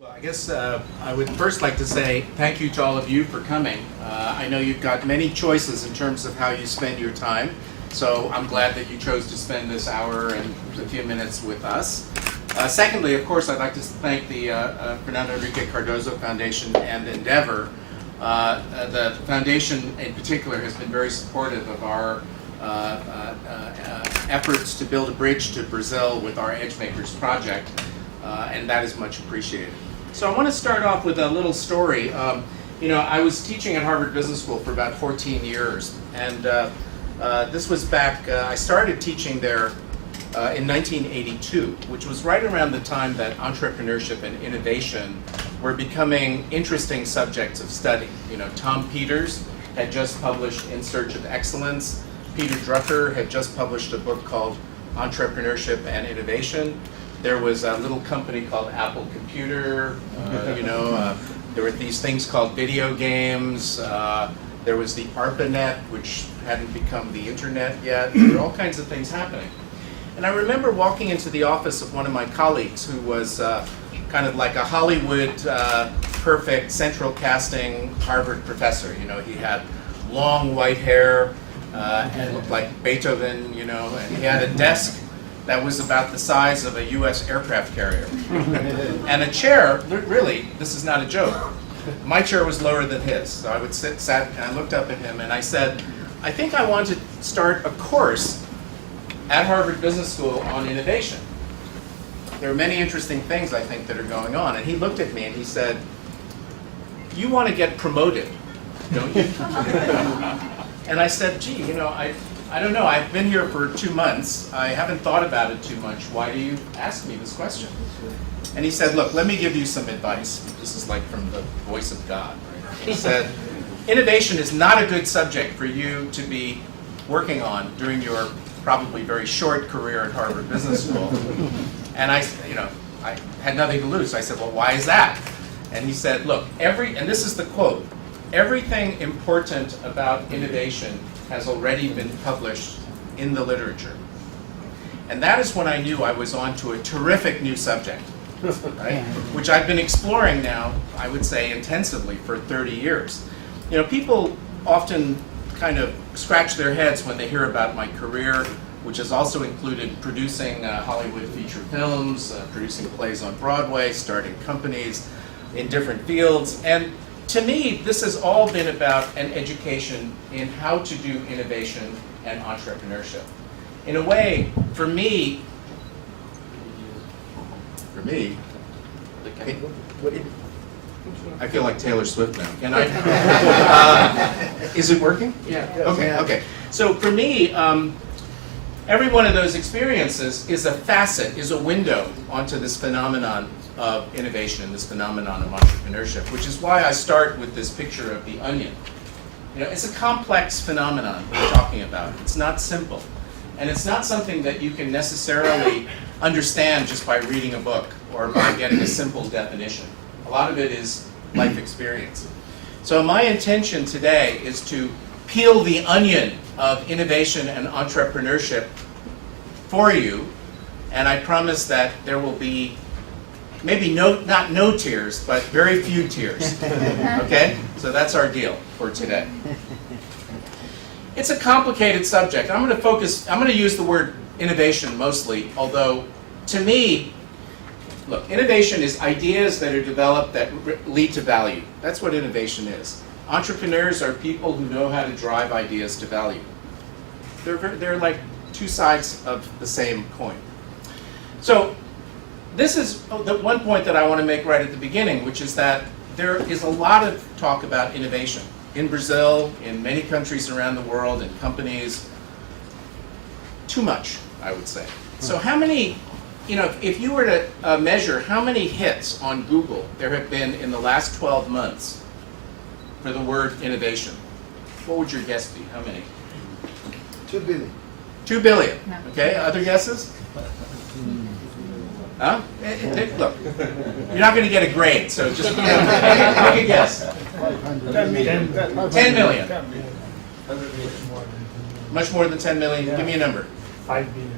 Well, I guess I would first like to say thank you to all of you for coming. I know you've got many choices in terms of how you spend your time, so I'm glad that you chose to spend this hour and a few minutes with us. Secondly, of course, I'd like to thank the Fernando Enrique Cardozo Foundation and Endeavor. The foundation in particular has been very supportive of our efforts to build a bridge to Brazil with our EdgeMakers project, and that is much appreciated. So I want to start off with a little story. I was teaching at Harvard Business School for about 14 years, and this was back, I started teaching there in 1982, which was right around the time that entrepreneurship and innovation were becoming interesting subjects of study. Tom Peters had just published In Search of Excellence. Peter Drucker had just published a book called Entrepreneurship and Innovation. There was a little company called Apple Computer. There were these things called video games. There was the ARPANET, which hadn't become the internet yet. There were all kinds of things happening. And I remember walking into the office of one of my colleagues who was kind of like a Hollywood perfect central casting Harvard professor. He had long white hair and looked like Beethoven, and he had a desk that was about the size of a U.S. aircraft carrier. And a chair, really, this is not a joke, my chair was lower than his. So I would sat, and I looked up at him and I said, I think I want to start a course at Harvard Business School on innovation. There are many interesting things I think that are going on. And he looked at me and he said, you want to get promoted, don't you? And I said, gee, I don't know, I've been here for 2 months. I haven't thought about it too much. Why do you ask me this question? And he said, look, let me give you some advice. This is like from the voice of God. Right? He said, innovation is not a good subject for you to be working on during your probably very short career at Harvard Business School. And I had nothing to lose. So I said, well, why is that? And he said, look, and this is the quote, everything important about innovation has already been published in the literature. And that is when I knew I was on to a terrific new subject, right? Which I've been exploring now, I would say, intensively for 30 years. People often kind of scratch their heads when they hear about my career, which has also included producing Hollywood feature films, producing plays on Broadway, starting companies in different fields. And to me, this has all been about an education in how to do innovation and entrepreneurship. In a way, for me, I feel like Taylor Swift now. Can I? Is it working? Yeah. Okay. So for me, every one of those experiences is a facet, is a window onto this phenomenon of innovation, this phenomenon of entrepreneurship, which is why I start with this picture of the onion. It's a complex phenomenon we're talking about. It's not simple. And it's not something that you can necessarily understand just by reading a book or by getting a simple definition. A lot of it is life experience. So my intention today is to peel the onion of innovation and entrepreneurship for you, and I promise that there will be maybe not no tears, but very few tears. Okay? So that's our deal for today. It's a complicated subject. I'm going to use the word innovation mostly, although to me, look, innovation is ideas that are developed that lead to value. That's what innovation is. Entrepreneurs are people who know how to drive ideas to value. They're like two sides of the same coin. So this is the one point that I want to make right at the beginning, which is that there is a lot of talk about innovation in Brazil, in many countries around the world, in companies. Too much, I would say. So how many, if you were to measure how many hits on Google there have been in the last 12 months for the word innovation, what would your guess be? How many? 2 billion. 2 billion. Okay, other guesses? Huh? Look, you're not going to get a grade, so just make a guess. 10 million. 10 million. Much more than 10 million? Give me a number. 5 billion.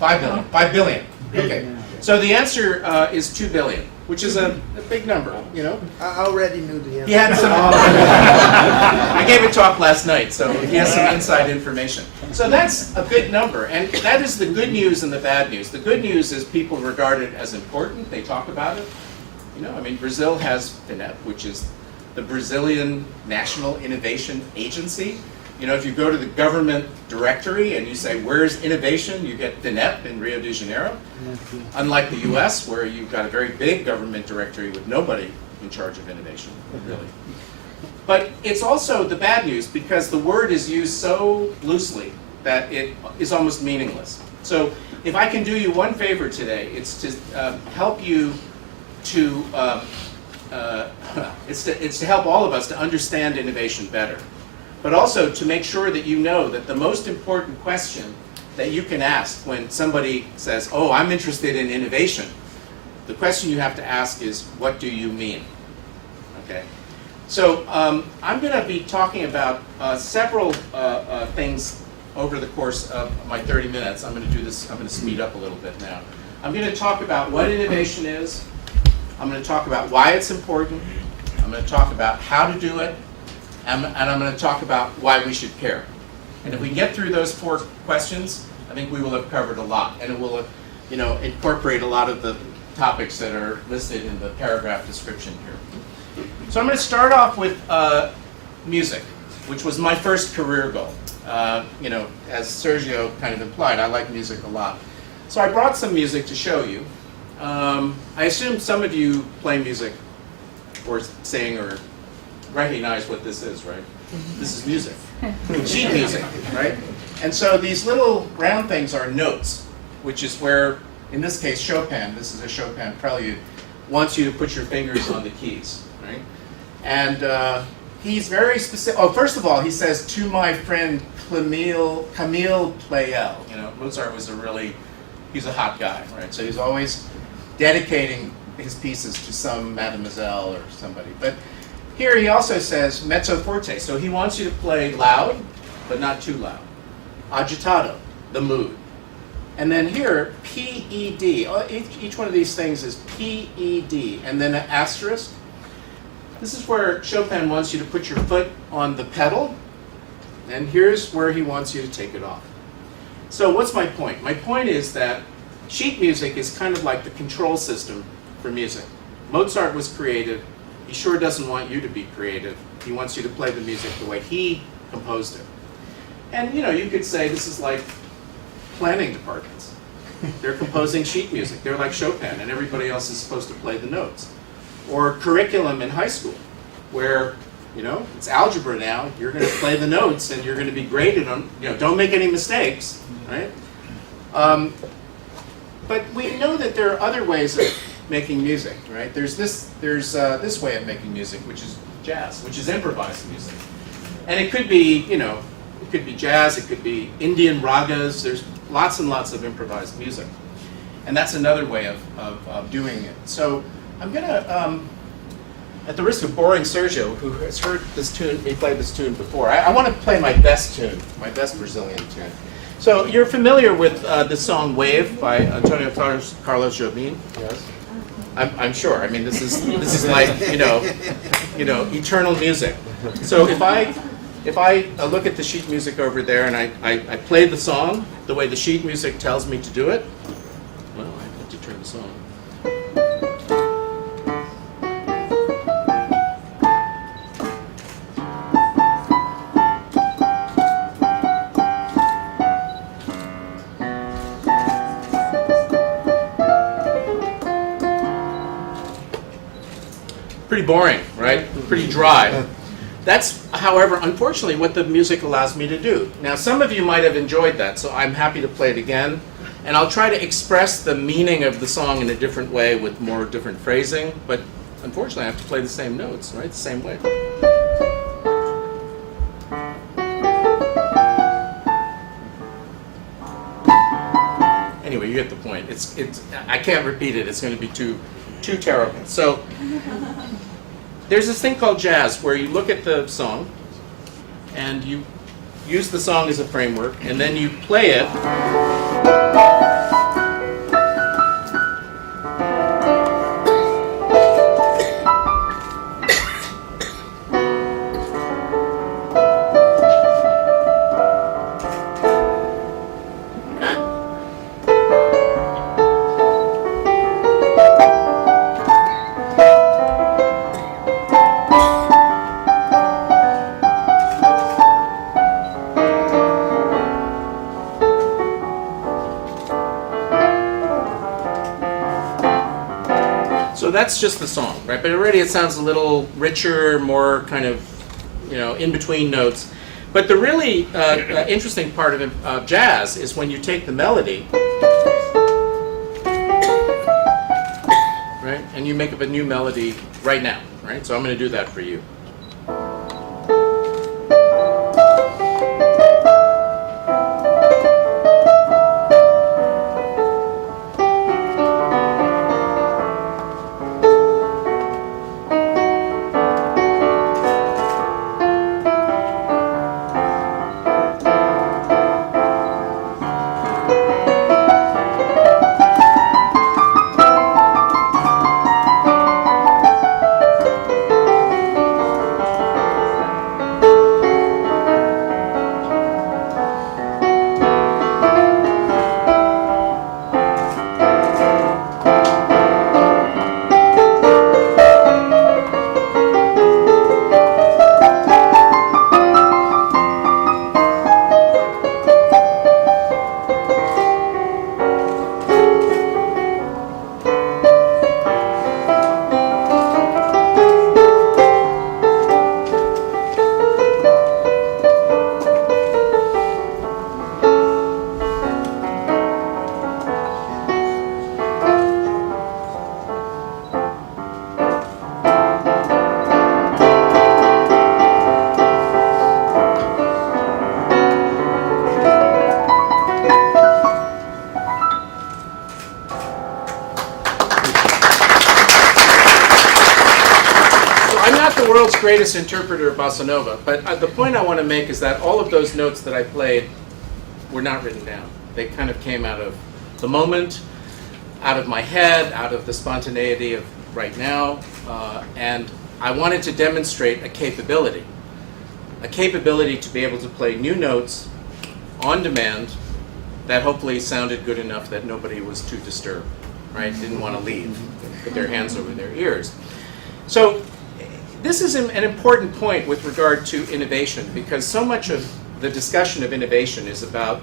5 billion. 5 billion. Okay. So the answer is 2 billion. which is a big number, you know. I already knew the answer. He had some. I gave a talk last night, so he has some inside information. So that's a big number, and that is the good news and the bad news. The good news is people regard it as important. They talk about it. You know, I mean, Brazil has FINEP, which is the Brazilian National Innovation Agency. You know, if you go to the government directory and you say, where's innovation, you get FINEP in Rio de Janeiro. Unlike the US, where you've got a very big government directory with nobody in charge of innovation, really. But it's also the bad news, because the word is used so loosely that it is almost meaningless. So if I can do you one favor today, it's to help you to, it's to help all of us to understand innovation better. But also to make sure that you know that the most important question that you can ask when somebody says, oh, I'm interested in innovation, the question you have to ask is, what do you mean? Okay. So I'm going to be talking about several things over the course of my 30 minutes. I'm going to do this, I'm going to speed up a little bit now. I'm going to talk about what innovation is. I'm going to talk about why it's important. I'm going to talk about how to do it. And I'm going to talk about why we should care. And if we get through those 4 questions, I think we will have covered a lot. And it will, you know, incorporate a lot of the topics that are listed in the paragraph description here. So I'm going to start off with music, which was my first career goal. You know, as Sergio kind of implied, I like music a lot. So I brought some music to show you. I assume some of you play music or sing or recognize what this is, right? This is music, sheet music, right? And so these little round things are notes, which is where, in this case, Chopin, this is a Chopin prelude, wants you to put your fingers on the keys, right? And he's very specific. Oh, first of all, he says, to my friend Camille Pleyel. You know, Mozart was he's a hot guy, right? So he's always dedicating his pieces to some mademoiselle or somebody. But here he also says mezzo forte, so he wants you to play loud, but not too loud. Agitato, the mood. And then here, P-E-D. Each one of these things is P-E-D, and then an asterisk. This is where Chopin wants you to put your foot on the pedal, and here's where he wants you to take it off. So what's my point? My point is that sheet music is kind of like the control system for music. Mozart was creative. He sure doesn't want you to be creative. He wants you to play the music the way he composed it. And you know, you could say this is like planning departments. They're composing sheet music. They're like Chopin, and everybody else is supposed to play the notes. Or curriculum in high school, where, you know, it's algebra now. You're going to play the notes, and you're going to be graded on, you know, don't make any mistakes, right? But we know that there are other ways of making music, right? There's this way of making music, which is jazz, which is improvised music. And it could be, you know, it could be jazz, it could be Indian ragas. There's lots and lots of improvised music. And that's another way of doing it. So I'm going to, at the risk of boring Sergio, who has heard this tune, he played this tune before, I want to play my best tune, my best Brazilian tune. So you're familiar with the song Wave by Antonio Carlos Jobim? Yes. I'm sure. I mean, this is like, you know, eternal music. So if I look at the sheet music over there and I play the song the way the sheet music tells me to do it, well, I have to turn this on. Pretty boring, right? Pretty dry. That's, however, unfortunately, what the music allows me to do. Now, some of you might have enjoyed that, so I'm happy to play it again. And I'll try to express the meaning of the song in a different way with more different phrasing, but unfortunately, I have to play the same notes, right? The same way. Anyway, you get the point. I can't repeat it. It's going to be too terrible. So there's this thing called jazz where you look at the song and you use the song as a framework and then you play it that's just the song, right? But already it sounds a little richer, more kind of, in between notes. But the really interesting part of jazz is when you take the melody, right, and you make up a new melody right now, right? So I'm going to do that for you. Greatest interpreter of bossa nova, but the point I want to make is that all of those notes that I played were not written down. They kind of came out of the moment, out of my head, out of the spontaneity of right now, and I wanted to demonstrate a capability to be able to play new notes on demand that hopefully sounded good enough that nobody was too disturbed, right? Didn't want to leave, put their hands over their ears. So this is an important point with regard to innovation, because so much of the discussion of innovation is about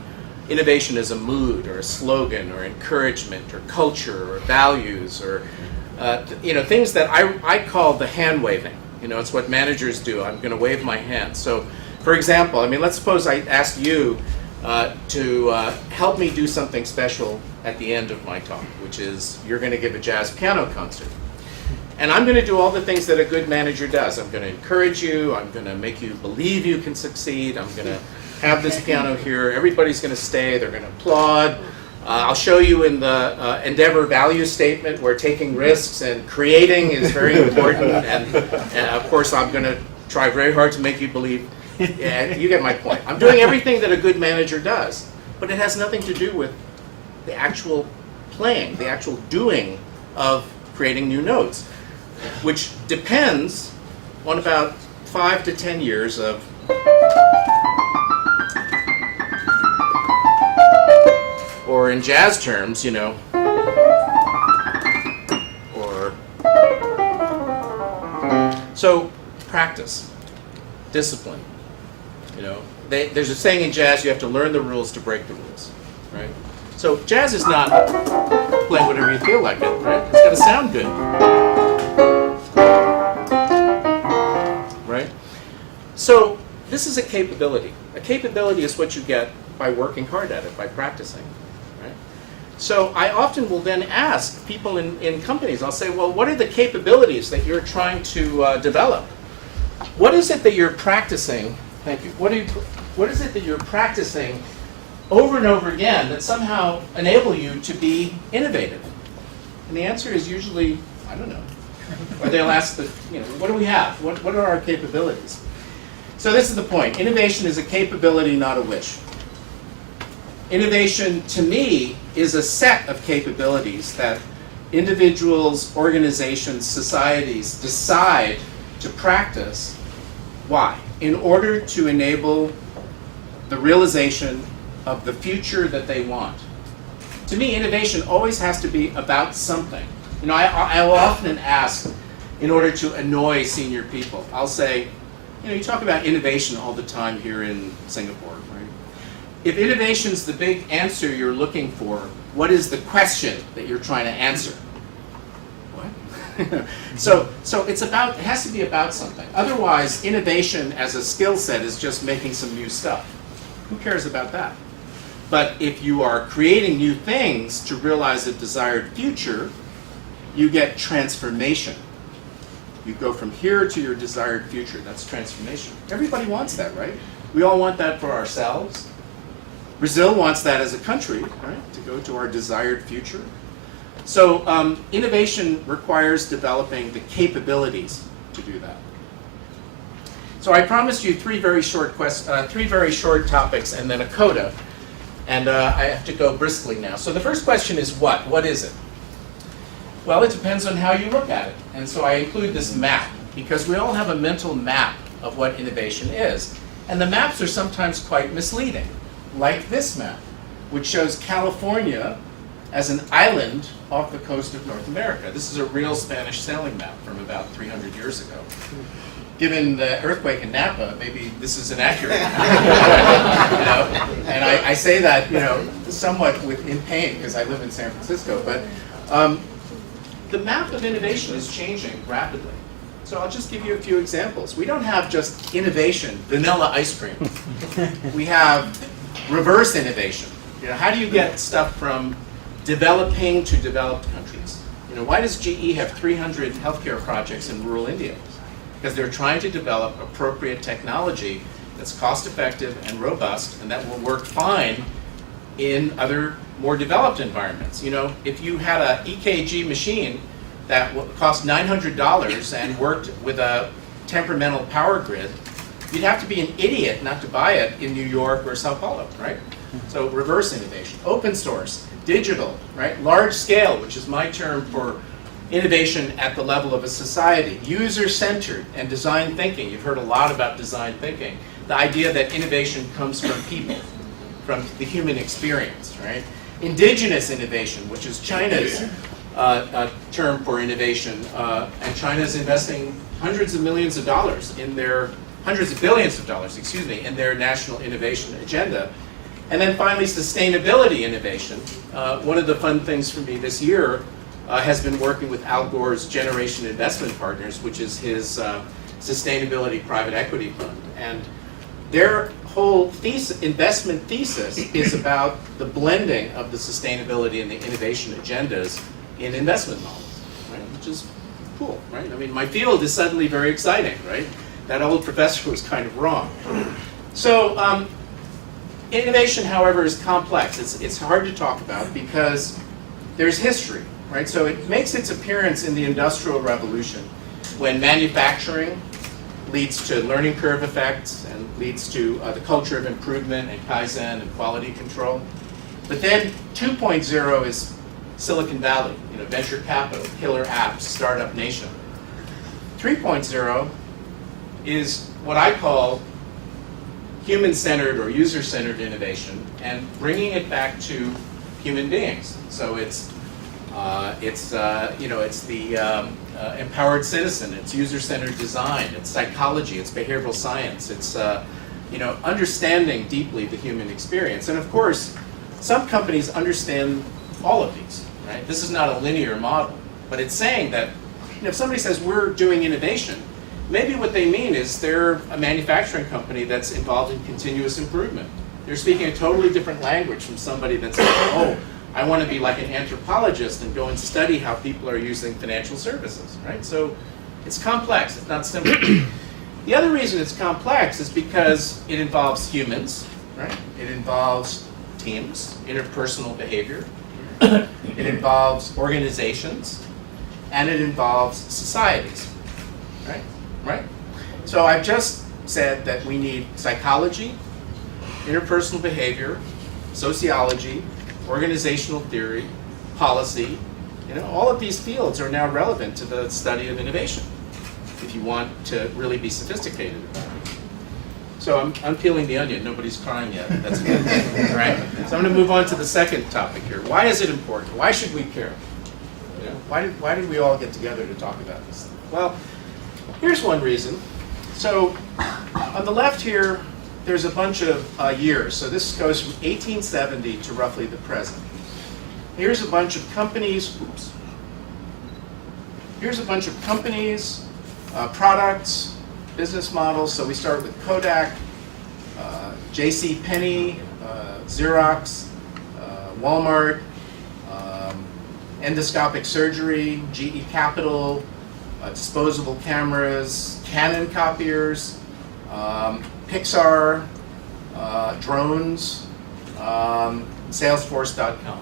innovation as a mood or a slogan or encouragement or culture or values or things that I call the hand waving. It's what managers do. I'm going to wave my hand. So, for example, let's suppose I asked you to help me do something special at the end of my talk, which is you're going to give a jazz piano concert. And I'm going to do all the things that a good manager does. I'm going to encourage you. I'm going to make you believe you can succeed. I'm going to have this piano here. Everybody's going to stay. They're going to applaud. I'll show you in the Endeavor value statement where taking risks and creating is very important. And of course, I'm going to try very hard to make you believe. Yeah, you get my point. I'm doing everything that a good manager does, but it has nothing to do with the actual playing, the actual doing of creating new notes, which depends on about 5 to 10 years of or in jazz terms, or so practice, discipline. There's a saying in jazz, you have to learn the rules to break the rules, right? So jazz is not playing whatever you feel like it, right? It's got to sound good. Right? So this is a capability. A capability is what you get by working hard at it, by practicing. Right? So I often will then ask people in companies, I'll say, well, what are the capabilities that you're trying to develop? What is it that you're practicing? Thank you. What is it that you're practicing over and over again that somehow enable you to be innovative? And the answer is usually, I don't know. Or they'll ask, what do we have? What are our capabilities? So this is the point. Innovation is a capability, not a wish. Innovation, to me, is a set of capabilities that individuals, organizations, societies decide to practice. Why? In order to enable the realization of the future that they want. To me, innovation always has to be about something. I will often ask, in order to annoy senior people, I'll say, you talk about innovation all the time here in Singapore, right? If innovation's the big answer you're looking for, what is the question that you're trying to answer? What? So it has to be about something. Otherwise, innovation as a skill set is just making some new stuff. Who cares about that? But if you are creating new things to realize a desired future, you get transformation. You go from here to your desired future. That's transformation. Everybody wants that, right? We all want that for ourselves. Brazil wants that as a country, right? To go to our desired future. So innovation requires developing the capabilities to do that. So I promised you three very short topics and then a coda. And I have to go briskly now. So the first question is what? What is it? Well, it depends on how you look at it. And so I include this map because we all have a mental map of what innovation is. And the maps are sometimes quite misleading, like this map, which shows California as an island off the coast of North America. This is a real Spanish sailing map from about 300 years ago. Given the earthquake in Napa, maybe this is inaccurate. And I say that somewhat in pain because I live in San Francisco. But the map of innovation is changing rapidly. So I'll just give you a few examples. We don't have just innovation, vanilla ice cream. We have reverse innovation. How do you get stuff from developing to developed countries? Why does GE have 300 healthcare projects in rural India? Because they're trying to develop appropriate technology that's cost-effective and robust and that will work fine in other more developed environments. If you had an EKG machine that cost $900 and worked with a temperamental power grid, you'd have to be an idiot not to buy it in New York or Sao Paulo, right? So reverse innovation, open source, digital, right? Large scale, which is my term for innovation at the level of a society, user-centered and design thinking. You've heard a lot about design thinking. The idea that innovation comes from people, from the human experience, right? Indigenous innovation, which is China's term for innovation, and China's investing hundreds of billions of dollars, in their national innovation agenda. And then finally, sustainability innovation. One of the fun things for me this year has been working with Al Gore's Generation Investment Partners, which is his sustainability private equity fund. And their whole investment thesis is about the blending of the sustainability and the innovation agendas in investment models, right? Which is cool, right? I mean, my field is suddenly very exciting, right? That old professor was kind of wrong. So innovation, however, is complex. It's hard to talk about because there's history, right? So it makes its appearance in the Industrial Revolution when manufacturing leads to learning curve effects and leads to the culture of improvement and Kaizen and quality control. But then 2.0 is Silicon Valley, venture capital, killer apps, startup nation. 3.0 is what I call human-centered or user-centered innovation and bringing it back to human beings. So it's the empowered citizen, it's user-centered design, it's psychology, it's behavioral science, it's understanding deeply the human experience. And of course, some companies understand all of these, right? This is not a linear model, but it's saying that if somebody says we're doing innovation, maybe what they mean is they're a manufacturing company that's involved in continuous improvement. They're speaking a totally different language from somebody that's like, oh, I want to be like an anthropologist and go and study how people are using financial services, right? So it's complex, it's not simple. The other reason it's complex is because it involves humans, right? It involves teams, interpersonal behavior. It involves organizations, and it involves societies, right? Right? So I've just said that we need psychology, interpersonal behavior, sociology, organizational theory, policy. All of these fields are now relevant to the study of innovation if you want to really be sophisticated about it. So I'm peeling the onion. Nobody's crying yet. That's good. All right? So I'm going to move on to the second topic here. Why is it important? Why should we care? Why did we all get together to talk about this? Well, here's one reason. So on the left here, there's a bunch of years. So this goes from 1870 to roughly the present. Here's a bunch of companies. Oops. here's a bunch of companies, products, business models. So we start with Kodak, J.C. Penney, Xerox, Walmart, endoscopic surgery, GE Capital, disposable cameras, Canon copiers, Pixar, drones, Salesforce.com.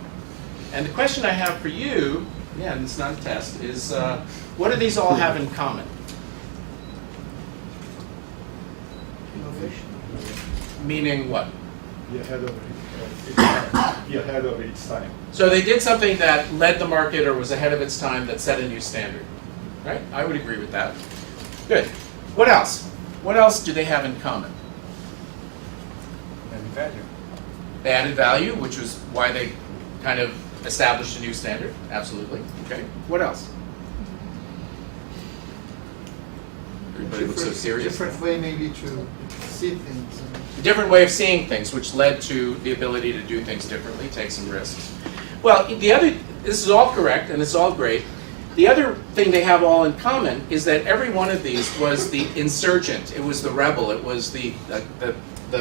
And the question I have for you, yeah, and it's not a test, is what do these all have in common? Innovation. Meaning what? You're ahead of its time. So they did something that led the market or was ahead of its time that set a new standard, right? I would agree with that. Good. What else? What else do they have in common? And value. They added value, which was why they kind of established a new standard. Absolutely. Okay. What else? Everybody looks so serious. Different way maybe to see things. A different way of seeing things, which led to the ability to do things differently, take some risks. Well, this is all correct and it's all great. The other thing they have all in common is that every one of these was the insurgent, it was the rebel, it was the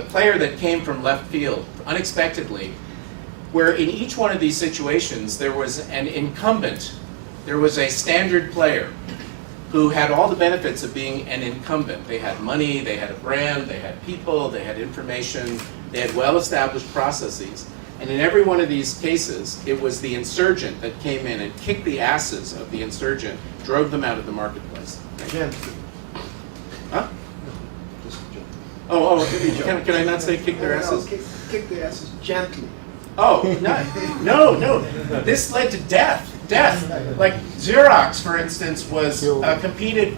player that came from left field unexpectedly, where in each one of these situations there was an incumbent, there was a standard player who had all the benefits of being an incumbent. They had money, they had a brand, they had people, they had information, they had well-established processes. And in every one of these cases, it was the insurgent that came in and kicked the asses of the insurgent, drove them out of the marketplace. Gently. Huh? Just gently. Can I not say kick their asses? Kick their asses gently. Oh, no. This led to death. Like Xerox, for instance, was competed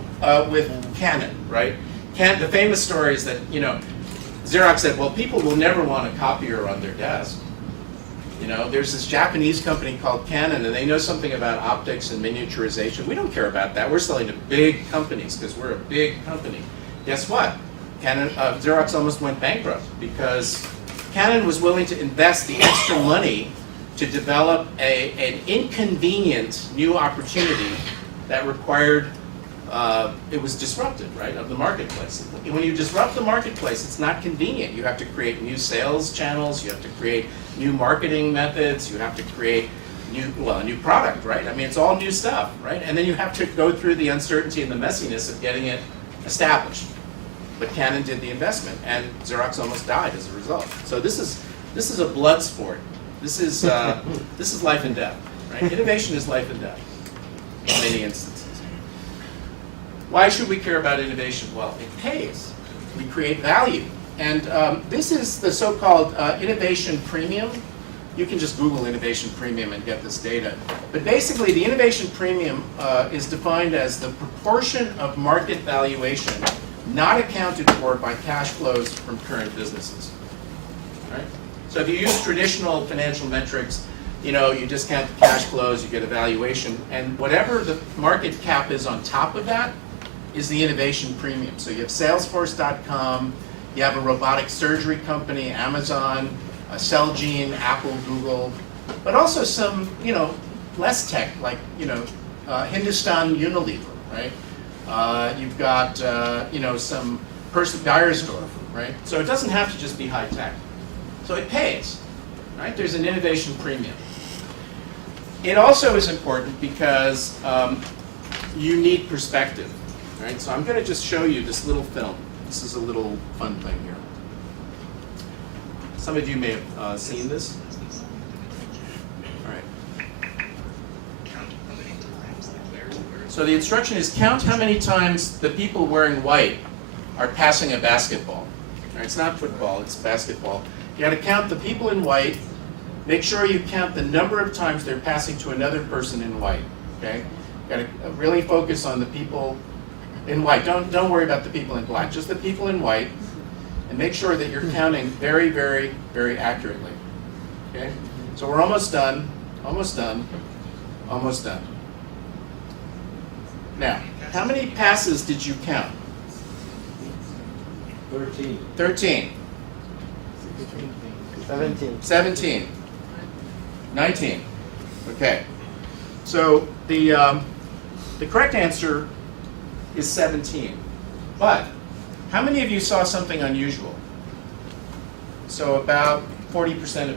with Canon, right? The famous story is that, Xerox said, well, people will never want a copier on their desk. There's this Japanese company called Canon, and they know something about optics and miniaturization. We don't care about that. We're selling to big companies because we're a big company. Guess what? Xerox almost went bankrupt because Canon was willing to invest the extra money to develop an inconvenient new opportunity that required, it was disruptive, right, of the marketplace. When you disrupt the marketplace, it's not convenient. You have to create new sales channels, you have to create new marketing methods, you have to create a new product, right? I mean, it's all new stuff, right? And then you have to go through the uncertainty and the messiness of getting it established. But Canon did the investment, and Xerox almost died as a result. So this is a blood sport. This is life and death, right? Innovation is life and death in many instances. Why should we care about innovation? Well, it pays. We create value. And this is the so-called innovation premium. You can just Google innovation premium and get this data. But basically, the innovation premium is defined as the proportion of market valuation not accounted for by cash flows from current businesses. Right? So if you use traditional financial metrics, you discount the cash flows, you get a valuation, and whatever the market cap is on top of that is the innovation premium. So you have Salesforce.com, you have a robotic surgery company, Amazon, Celgene, Apple, Google, but also some, less tech, like, Hindustan Unilever, right? You've got, some Dyersdorf, right? So it doesn't have to just be high tech. So it pays, right? There's an innovation premium. It also is important because you need perspective, right? So I'm going to just show you this little film. This is a little fun thing here. Some of you may have seen this. All right. So the instruction is count how many times the people wearing white are passing a basketball. All right, it's not football, it's basketball. You got to count the people in white. Make sure you count the number of times they're passing to another person in white. Okay? You got to really focus on the people in white. Don't worry about the people in black. Just the people in white, and make sure that you're counting very, very, very accurately. Okay? So we're almost done. Almost done. Almost done. Now, how many passes did you count? 13. 13. 17. 19. Okay. So the The correct answer is 17. But how many of you saw something unusual? So about 40% of you.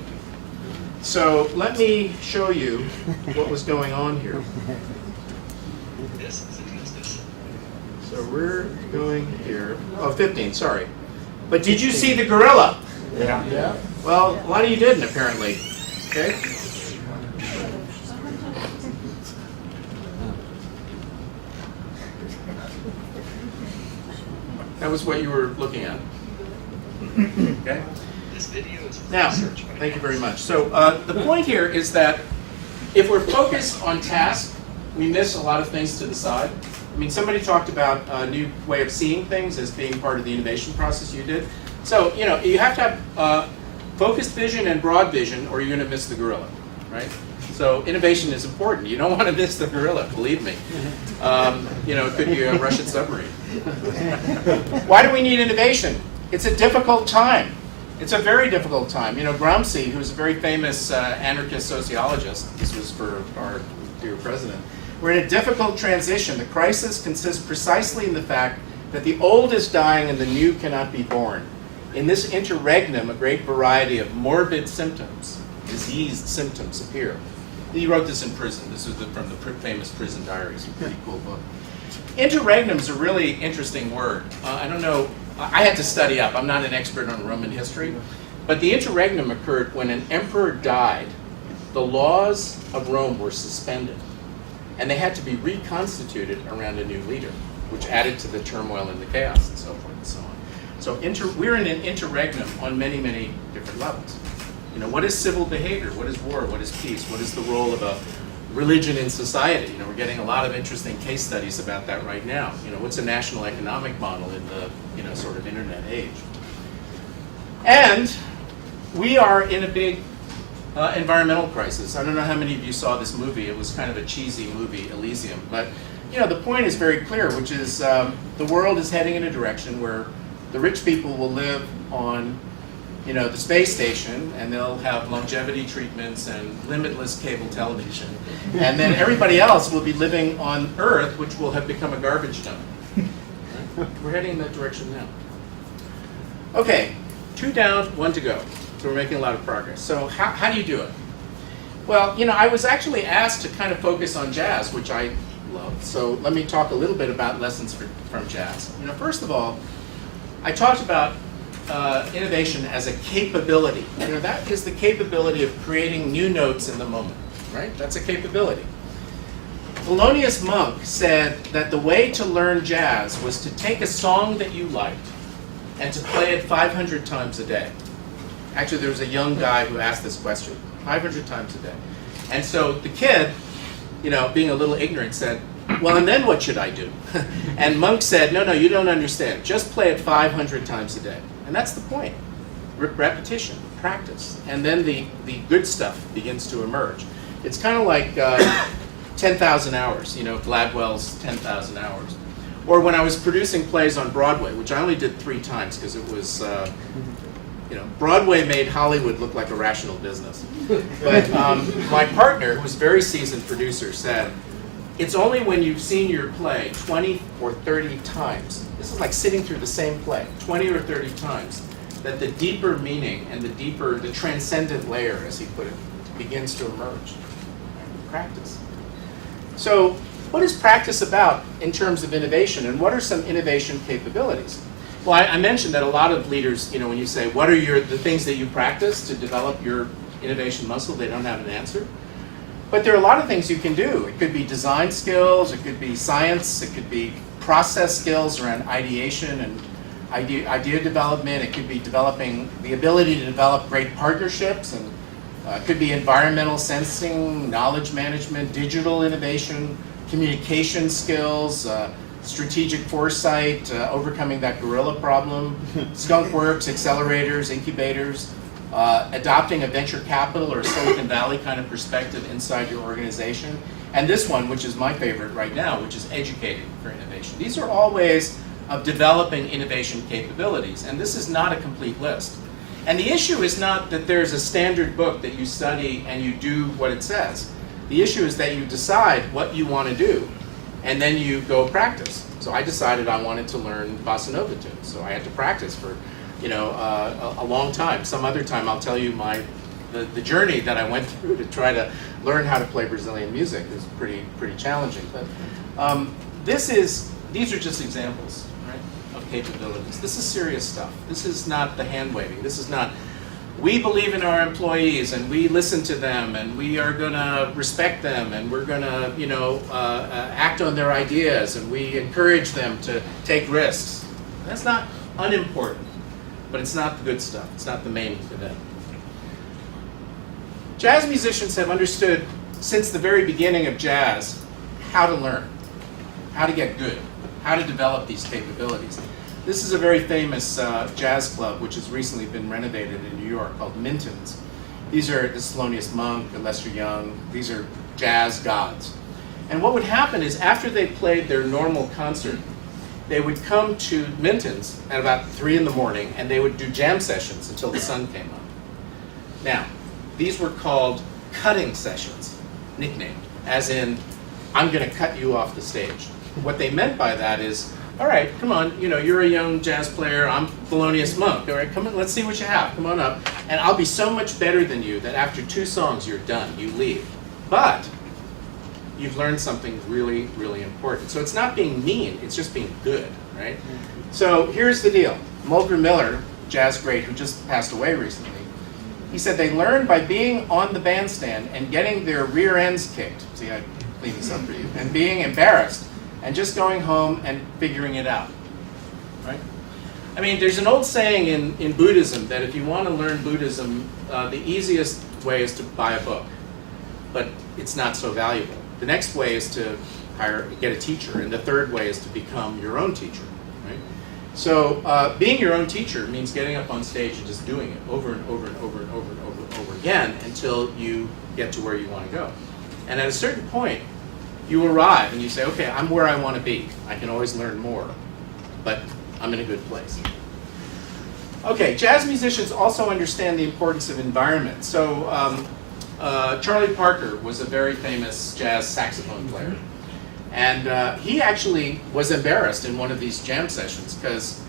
So let me show you what was going on here. So we're going here. Oh, 15, sorry. But did you see the gorilla? Yeah. Well, a lot of you didn't, apparently. Okay? That was what you were looking at. Okay? Now, thank you very much. So the point here is that if we're focused on task, we miss a lot of things to the side. I mean, somebody talked about a new way of seeing things as being part of the innovation process you did. So, you know, you have to have focused vision and broad vision, or you're going to miss the gorilla, right? So innovation is important. You don't want to miss the gorilla, believe me. You know, it could be a Russian submarine. Why do we need innovation? It's a difficult time. It's a very difficult time. You know, Gramsci, who's a very famous anarchist sociologist, this was for our dear president, we're in a difficult transition. The crisis consists precisely in the fact that the old is dying and the new cannot be born. In this interregnum, a great variety of morbid symptoms, diseased symptoms appear. He wrote this in prison. This was from the famous Prison Diaries, a pretty cool book. Interregnum is a really interesting word. I don't know, I had to study up. I'm not an expert on Roman history. But the interregnum occurred when an emperor died. The laws of Rome were suspended. And they had to be reconstituted around a new leader, which added to the turmoil and the chaos and so forth and so on. So we're in an interregnum on many, many different levels. You know, what is civil behavior? What is war? What is peace? What is the role of a religion in society? You know, we're getting a lot of interesting case studies about that right now. You know, what's a national economic model in the, you know, sort of internet age? And we are in a big environmental crisis. I don't know how many of you saw this movie. It was kind of a cheesy movie, Elysium. But, you know, the point is very clear, which is the world is heading in a direction where the rich people will live on, you know, the space station, and they'll have longevity treatments and limitless cable television. And then everybody else will be living on Earth, which will have become a garbage dump. Right? We're heading in that direction now. Okay, 2 down, 1 to go. So we're making a lot of progress. So how do you do it? Well, you know, I was actually asked to kind of focus on jazz, which I love. So let me talk a little bit about lessons from jazz. You know, first of all, I talked about innovation as a capability. You know, that is the capability of creating new notes in the moment, right? That's a capability. Thelonious Monk said that the way to learn jazz was to take a song that you liked and to play it 500 times a day. Actually, there was a young guy who asked this question, 500 times a day. And so the kid, you know, being a little ignorant, said, well, and then what should I do? And Monk said, no, you don't understand. Just play it 500 times a day. And that's the point. Repetition, practice. And then the good stuff begins to emerge. It's kind of like 10,000 hours, you know, Gladwell's 10,000 hours. Or when I was producing plays on Broadway, which I only did 3 times because it was, you know, Broadway made Hollywood look like a rational business. But my partner, who was a very seasoned producer, said, it's only when you've seen your play 20 or 30 times, this is like sitting through the same play, 20 or 30 times, that the deeper meaning and the transcendent layer, as he put it, begins to emerge. Practice. So what is practice about in terms of innovation, and what are some innovation capabilities? Well, I mentioned that a lot of leaders, you know, when you say, what are the things that you practice to develop your innovation muscle, they don't have an answer. But there are a lot of things you can do. It could be design skills, it could be science, it could be process skills around ideation and idea development. It could be developing the ability to develop great partnerships, and it could be environmental sensing, knowledge management, digital innovation, communication skills, strategic foresight, overcoming that gorilla problem, skunk works, accelerators, incubators, adopting a venture capital or Silicon Valley kind of perspective inside your organization. And this one, which is my favorite right now, which is educating for innovation. These are all ways of developing innovation capabilities, and this is not a complete list. And the issue is not that there's a standard book that you study and you do what it says. The issue is that you decide what you want to do and then you go practice. So I decided I wanted to learn bossa nova tunes, so I had to practice for, a long time. Some other time I'll tell you the journey that I went through to try to learn how to play Brazilian music is pretty challenging. But these are just examples, right, of capabilities. This is serious stuff. This is not the hand waving. This is not, we believe in our employees and we listen to them and we are going to respect them and we're going to, act on their ideas and we encourage them to take risks. That's not unimportant, but it's not the good stuff. It's not the main event. Jazz musicians have understood since the very beginning of jazz how to learn, how to get good, how to develop these capabilities. This is a very famous jazz club which has recently been renovated in New York called Minton's. These are the Thelonious Monk, Lester Young, these are jazz gods. And what would happen is after they played their normal concert, they would come to Minton's at about 3 in the morning and they would do jam sessions until the sun came up. Now, these were called cutting sessions, nicknamed, as in, I'm going to cut you off the stage. What they meant by that is, all right, come on, you're a young jazz player, I'm Thelonious Monk, all right, come on, let's see what you have, come on up, and I'll be so much better than you that after 2 songs you're done, you leave. But you've learned something really, really important. So it's not being mean, it's just being good, right? So here's the deal. Mulgrew Miller, jazz great who just passed away recently, he said they learned by being on the bandstand and getting their rear ends kicked. See, I cleaned this up for you. And being embarrassed and just going home and figuring it out, right? I mean, there's an old saying in Buddhism that if you want to learn Buddhism, the easiest way is to buy a book, but it's not so valuable. The next way is to get a teacher, and the third way is to become your own teacher, right? So being your own teacher means getting up on stage and just doing it over and over and over and over and over and over again until you get to where you want to go. And at a certain point, you arrive and you say, okay, I'm where I want to be. I can always learn more, but I'm in a good place. Okay, jazz musicians also understand the importance of environment. So Charlie Parker was a very famous jazz saxophone player. And he actually was embarrassed in one of these jam sessions because,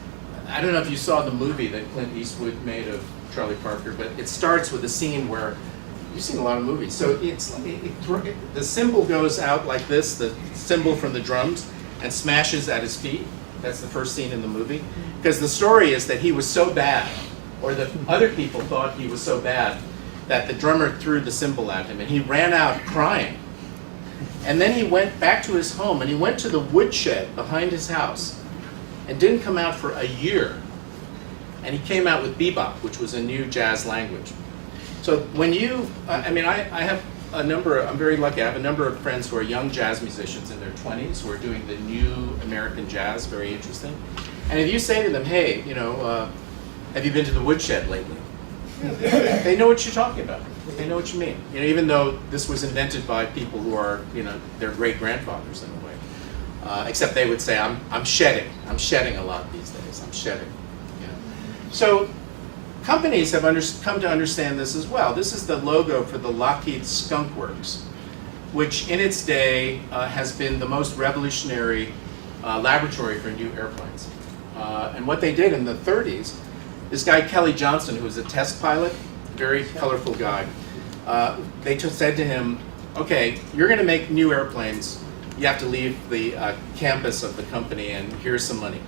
I don't know if you saw the movie that Clint Eastwood made of Charlie Parker, but it starts with a scene where, you've seen a lot of movies, so the cymbal goes out like this, the cymbal from the drums, and smashes at his feet. That's the first scene in the movie. Because the story is that he was so bad, or that other people thought he was so bad, that the drummer threw the cymbal at him, and he ran out crying. And then he went back to his home, and he went to the woodshed behind his house, and didn't come out for a year. And he came out with bebop, which was a new jazz language. So when you, I have a number, I'm very lucky, I have a number of friends who are young jazz musicians in their 20s who are doing the new American jazz, very interesting. And if you say to them, hey, have you been to the woodshed lately? They know what you're talking about. They know what you mean. Even though this was invented by people who are, their great-grandfathers in a way. Except they would say, I'm shedding. I'm shedding a lot these days. I'm shedding. So companies have come to understand this as well. This is the logo for the Lockheed Skunk Works, which in its day has been the most revolutionary laboratory for new airplanes. And what they did in the 30s, this guy Kelly Johnson, who was a test pilot, very colorful guy, they just said to him, okay, you're going to make new airplanes. You have to leave the campus of the company, and here's some money.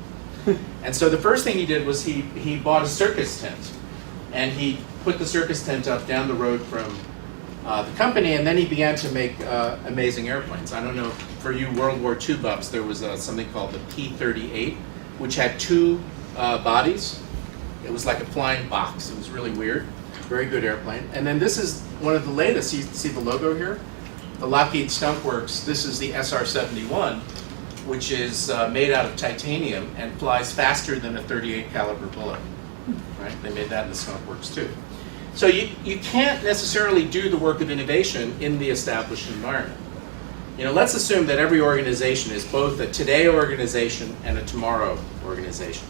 And so the first thing he did was he bought a circus tent. And he put the circus tent up down the road from the company, and then he began to make amazing airplanes. I don't know, for you World War II buffs, there was something called the P-38, which had 2 bodies. It was like a flying box. It was really weird. Very good airplane. And then this is one of the latest. You see the logo here? The Lockheed Skunk Works. This is the SR-71, which is made out of titanium and flies faster than a .38 caliber bullet. Right? They made that in the Skunk Works too. So you can't necessarily do the work of innovation in the established environment. Let's assume that every organization is both a today organization and a tomorrow organization.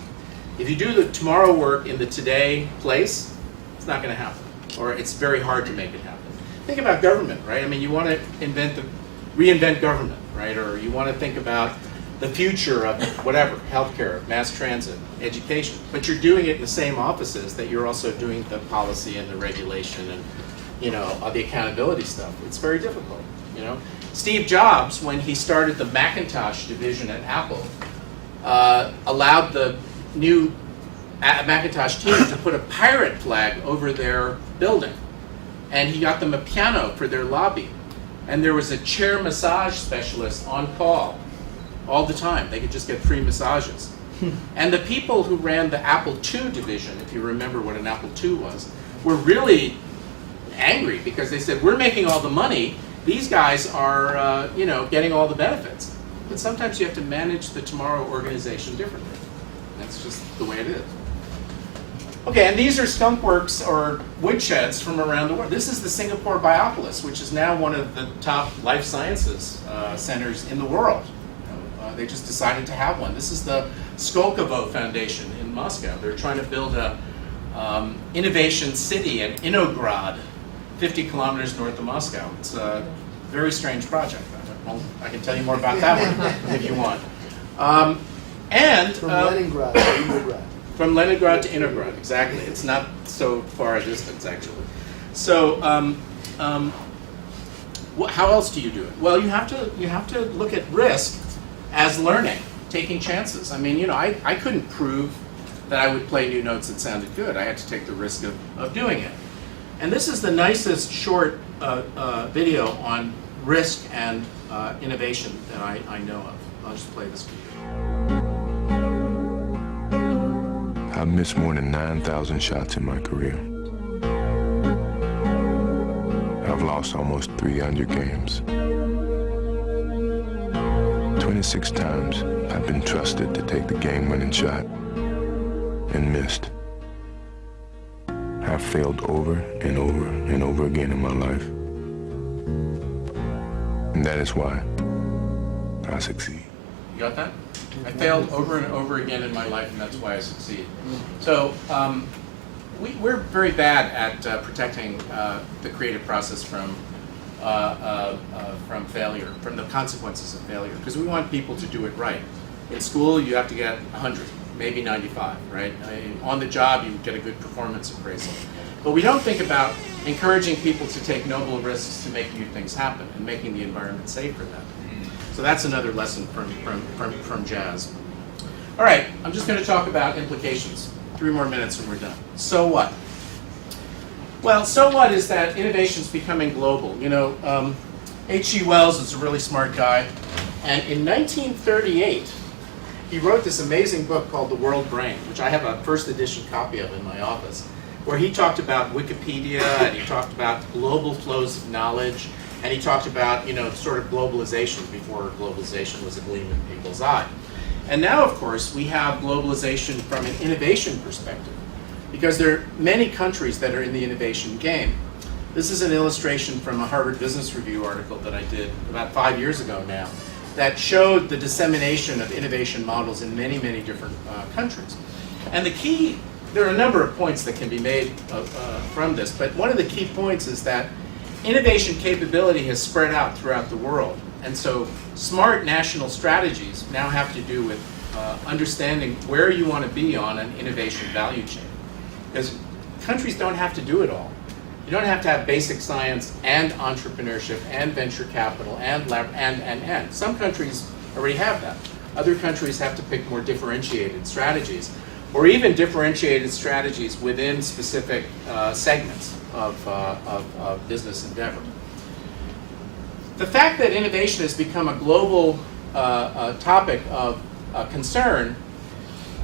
If you do the tomorrow work in the today place, it's not going to happen, or it's very hard to make it happen. Think about government, right? I mean, you want to invent reinvent government, right? Or you want to think about the future of whatever, healthcare, mass transit, education. But you're doing it in the same offices that you're also doing the policy and the regulation and, you know, the accountability stuff. It's very difficult, you know. Steve Jobs, when he started the Macintosh division at Apple, allowed the new Macintosh team to put a pirate flag over their building. And he got them a piano for their lobby. And there was a chair massage specialist on call all the time. They could just get free massages. And the people who ran the Apple II division, if you remember what an Apple II was, were really angry because they said, we're making all the money, these guys are you know, getting all the benefits. But sometimes you have to manage the tomorrow organization differently. That's just the way it is. Okay, and these are skunk works or woodsheds from around the world. This is the Singapore Biopolis, which is now one of the top life sciences centers in the world. They just decided to have one. This is the Skolkovo Foundation in Moscow. They're trying to build a innovation city in Inograd, 50 kilometers north of Moscow. It's a very strange project. I can tell you more about that one if you want. From Leningrad to Inograd. From Leningrad to Inograd, exactly. It's not so far a distance, actually. So, how else do you do it? Well, you have to look at risk as learning, taking chances. I mean, you know, I couldn't prove that I would play new notes that sounded good. I had to take the risk of doing it. And this is the nicest short video on risk and innovation that I know of. I'll just play this for you. I've missed more than 9,000 shots in my career. I've lost almost 300 games. 26 times I've been trusted to take the game-winning shot and missed. I've failed over and over and over again in my life. And that is why I succeed. You got that? I failed over and over again in my life, and that's why I succeed. So we're very bad at protecting the creative process from failure, from the consequences of failure, because we want people to do it right. In school, you have to get 100, maybe 95, right? On the job, you get a good performance appraisal. But we don't think about encouraging people to take noble risks to make new things happen and making the environment safe for them. So that's another lesson from jazz. All right, I'm just going to talk about implications. 3 more minutes and we're done. So what? Well, so what is that innovation's becoming global. You know, H.G. Wells is a really smart guy, and in 1938, he wrote this amazing book called The World Brain, which I have a first edition copy of in my office, where he talked about Wikipedia, and he talked about global flows of knowledge, and he talked about, you know, sort of globalization before globalization was a gleam in people's eye. And now, of course, we have globalization from an innovation perspective, because there are many countries that are in the innovation game. This is an illustration from a Harvard Business Review article that I did about 5 years ago now, that showed the dissemination of innovation models in many, many different countries. And the key, there are a number of points that can be made from this, but one of the key points is that innovation capability has spread out throughout the world. And so smart national strategies now have to do with understanding where you want to be on an innovation value chain. Because countries don't have to do it all. You don't have to have basic science and entrepreneurship and venture capital and lab and. Some countries already have that. Other countries have to pick more differentiated strategies, or even differentiated strategies within specific segments of business endeavor. The fact that innovation has become a global topic of concern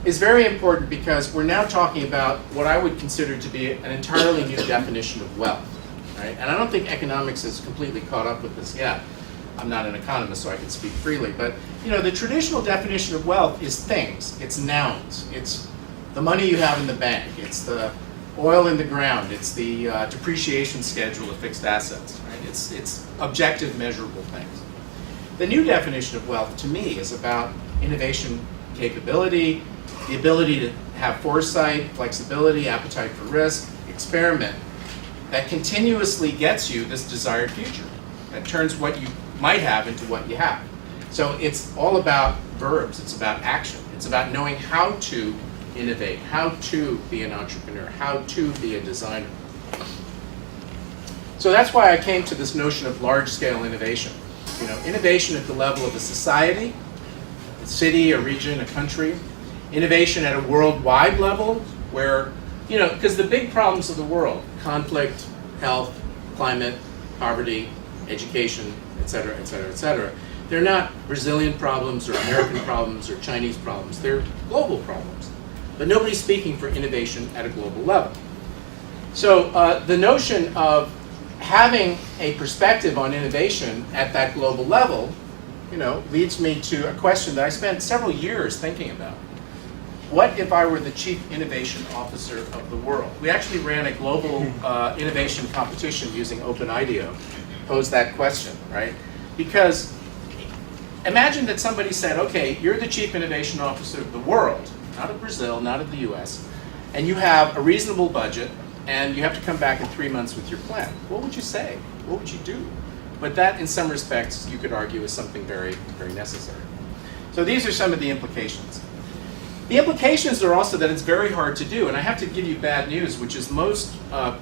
is very important, because we're now talking about what I would consider to be an entirely new definition of wealth, right? And I don't think economics has completely caught up with this yet. I'm not an economist, so I can speak freely, but you know, the traditional definition of wealth is things. It's nouns. It's the money you have in the bank. It's the oil in the ground. It's the depreciation schedule of fixed assets, right? It's objective, measurable things. The new definition of wealth, to me, is about innovation capability, the ability to have foresight, flexibility, appetite for risk, experiment, that continuously gets you this desired future, that turns what you might have into what you have. So it's all about verbs, it's about action. It's about knowing how to innovate, how to be an entrepreneur, how to be a designer. So that's why I came to this notion of large-scale innovation. You know, innovation at the level of a society, a city, a region, a country. Innovation at a worldwide level where, you know, because the big problems of the world, conflict, health, climate, poverty, education, et cetera, et cetera, et cetera, they're not Brazilian problems or American problems or Chinese problems. They're global problems. But nobody's speaking for innovation at a global level. So the notion of having a perspective on innovation at that global level, you know, leads me to a question that I spent several years thinking about. What if I were the Chief Innovation Officer of the world? We actually ran a global innovation competition using OpenIDEO, posed that question, right? Because imagine that somebody said, okay, you're the Chief Innovation Officer of the world, not of Brazil, not of the US, and you have a reasonable budget, and you have to come back in 3 months with your plan. What would you say? What would you do? But that, in some respects, you could argue is something very, very necessary. So these are some of the implications. The implications are also that it's very hard to do, and I have to give you bad news, which is most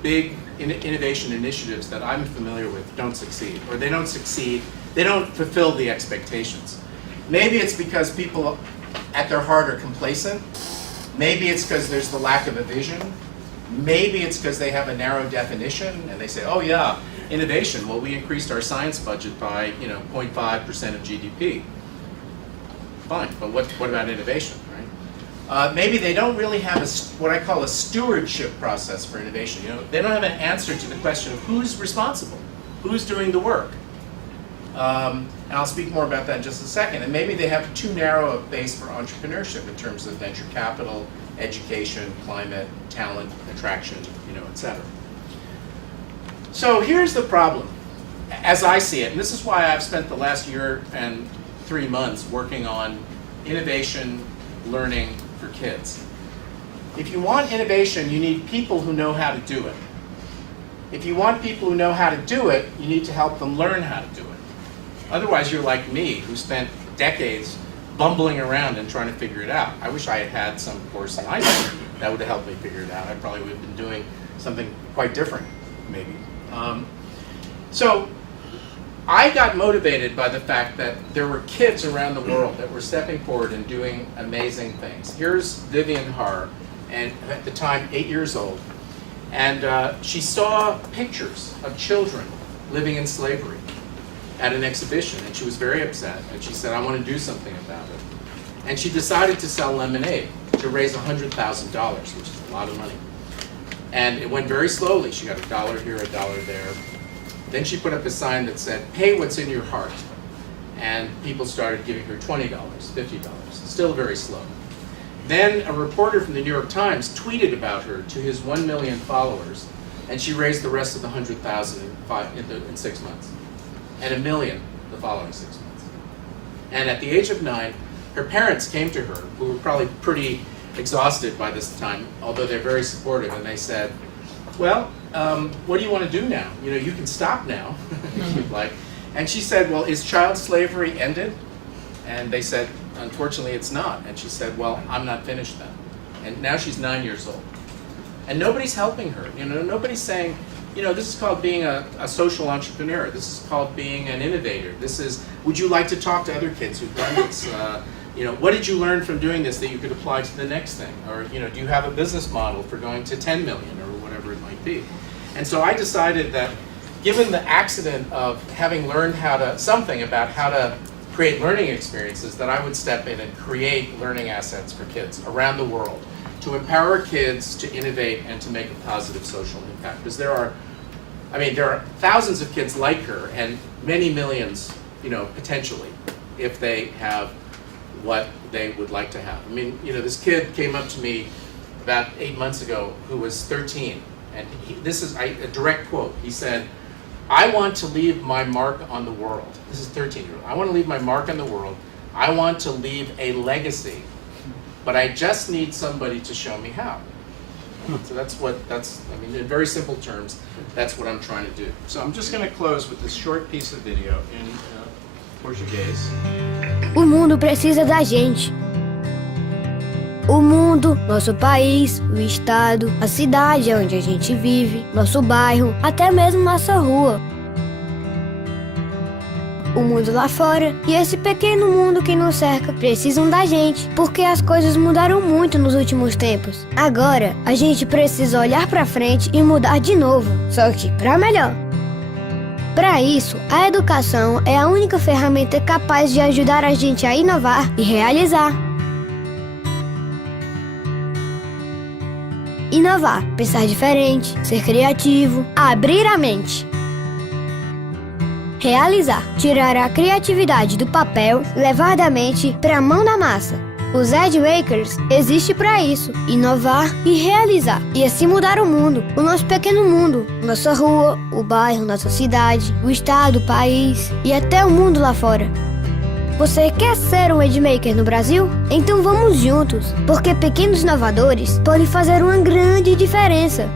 big innovation initiatives that I'm familiar with don't succeed, or they don't succeed, they don't fulfill the expectations. Maybe it's because people at their heart are complacent. Maybe it's because there's the lack of a vision. Maybe it's because they have a narrow definition and they say, oh yeah, innovation, well we increased our science budget by 0.5% of GDP. Fine, but what about innovation, right? Maybe they don't really have what I call a stewardship process for innovation. You know, they don't have an answer to the question of who's responsible, who's doing the work. And I'll speak more about that in just a second. And maybe they have too narrow a base for entrepreneurship in terms of venture capital, education, climate, talent, attraction, et cetera. So here's the problem, as I see it, and this is why I've spent the last year and 3 months working on innovation learning for kids. If you want innovation, you need people who know how to do it. If you want people who know how to do it, you need to help them learn how to do it. Otherwise, you're like me, who spent decades bumbling around and trying to figure it out. I wish I had had some course in IT that would have helped me figure it out. I probably would have been doing something quite different, maybe. So I got motivated by the fact that there were kids around the world that were stepping forward and doing amazing things. Here's Vivian Har, and at the time 8 years old, and she saw pictures of children living in slavery at an exhibition, and she was very upset, and she said, I want to do something about it. And she decided to sell lemonade to raise $100,000, which is a lot of money. And it went very slowly. She got $1 here, $1 there. Then she put up a sign that said, pay what's in your heart. And people started giving her $20, $50, still very slow. Then a reporter from the New York Times tweeted about her to his 1 million followers, and she raised the rest of the 100,000 in 6 months. And 1 million the following 6 months. And at the age of 9, her parents came to her, who were probably pretty exhausted by this time, although they're very supportive, and they said, well, what do you want to do now? You can stop now, if you'd like. And she said, well, is child slavery ended? And they said, unfortunately, it's not. And she said, well, I'm not finished then. And now she's 9 years old. And nobody's helping her. Nobody's saying, this is called being a social entrepreneur. This is called being an innovator. This is, would you like to talk to other kids who've done this? What did you learn from doing this that you could apply to the next thing? Or, do you have a business model for going to 10 million or whatever it might be? And so I decided that given the accident of having learned something about how to create learning experiences, that I would step in and create learning assets for kids around the world to empower kids to innovate and to make a positive social impact. Because there are thousands of kids like her and many millions, potentially, if they have what they would like to have. This kid came up to me about 8 months ago who was 13, and this is a direct quote. He said, I want to leave my mark on the world. This is 13-year-old. I want to leave my mark on the world. I want to leave a legacy, but I just need somebody to show me how. So in very simple terms, that's what I'm trying to do. So I'm just going to close with this short piece of video in Portuguese. O mundo precisa da gente. O mundo, nosso país, o estado, a cidade onde a gente vive, nosso bairro, até mesmo nossa rua. O mundo lá fora e esse pequeno mundo que nos cerca precisam da gente, porque as coisas mudaram muito nos últimos tempos. Agora, a gente precisa olhar pra frente e mudar de novo, só que pra melhor. Para isso, a educação é a única ferramenta capaz de ajudar a gente a inovar e realizar. Inovar, pensar diferente, ser criativo, abrir a mente. Realizar, tirar a criatividade do papel, levar da mente para a mão da massa. Os Edge Makers existem para isso, inovar e realizar, e assim mudar o mundo, o nosso pequeno mundo, nossa rua, o bairro, nossa cidade, o estado, o país e até o mundo lá fora. Você quer ser um Edge Maker no Brasil? Então vamos juntos, porque pequenos inovadores podem fazer uma grande diferença.